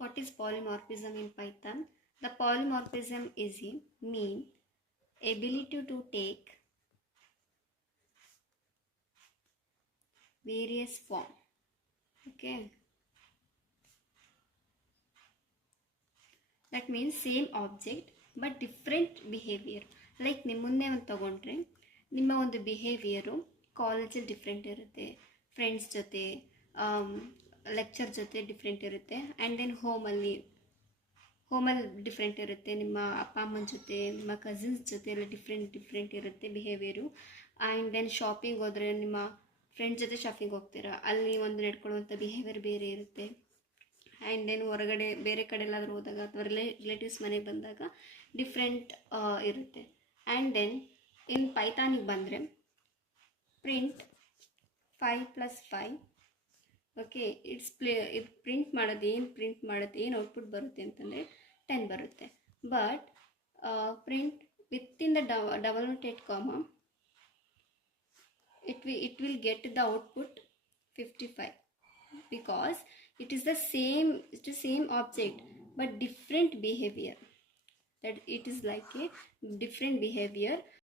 What is polymorphism in Python? The polymorphism is a mean ability to take various form. Okay, that means same object but different behavior. Like ನಿಮ್ಮನ್ನೇ ಒಂದು ತಗೊಂಡ್ರೆ ನಿಮ್ಮ ಒಂದು behaviour ಕಾಲೇಜಲ್ಲಿ different ಇರುತ್ತೆ, friends ಜೊತೆ, lecture ಜೊತೆ different ಇರುತ್ತೆ, ಆ್ಯಂಡ್ ದೆನ್ ಹೋಮಲ್ಲಿ ಡಿಫ್ರೆಂಟ್ ಇರುತ್ತೆ, ನಿಮ್ಮ ಅಪ್ಪ ಅಮ್ಮನ ಜೊತೆ, ನಿಮ್ಮ ಕಸಿನ್ಸ್ ಜೊತೆ ಎಲ್ಲ ಡಿಫ್ರೆಂಟ್ ಇರುತ್ತೆ ಬಿಹೇವಿಯರು. ಆ್ಯಂಡ್ ದೆನ್ ಶಾಪಿಂಗ್ ಹೋದರೆ ನಿಮ್ಮ ಫ್ರೆಂಡ್ಸ್ ಜೊತೆ ಶಾಪಿಂಗ್ ಹೋಗ್ತೀರಾ, ಅಲ್ಲಿ ಒಂದು ನಡ್ಕೊಳ್ಳುವಂಥ ಬಿಹೇವಿಯರ್ ಬೇರೆ ಇರುತ್ತೆ. ಆ್ಯಂಡ್ ದೆನ್ ಹೊರಗಡೆ ಬೇರೆ ಕಡೆ ಎಲ್ಲಾದರೂ ಹೋದಾಗ ಅಥವಾ ರಿಲೇಟಿವ್ಸ್ ಮನೆಗೆ ಬಂದಾಗ ಡಿಫ್ರೆಂಟ್ ಇರುತ್ತೆ. ಆ್ಯಂಡ್ ದೆನ್ ಇನ್ ಪೈಥಾನಿಗೆ ಬಂದರೆ ಪ್ರಿಂಟ್ 5 + 5. ಓಕೆ, ಇದು ಪ್ರಿಂಟ್ ಮಾಡೋದು ಏನು ಔಟ್ಪುಟ್ ಬರುತ್ತೆ ಅಂತಂದರೆ 10 ಬರುತ್ತೆ. But print within the double noted comma it will get the output 55 because it is the same object but different behavior. That it is like a different behavior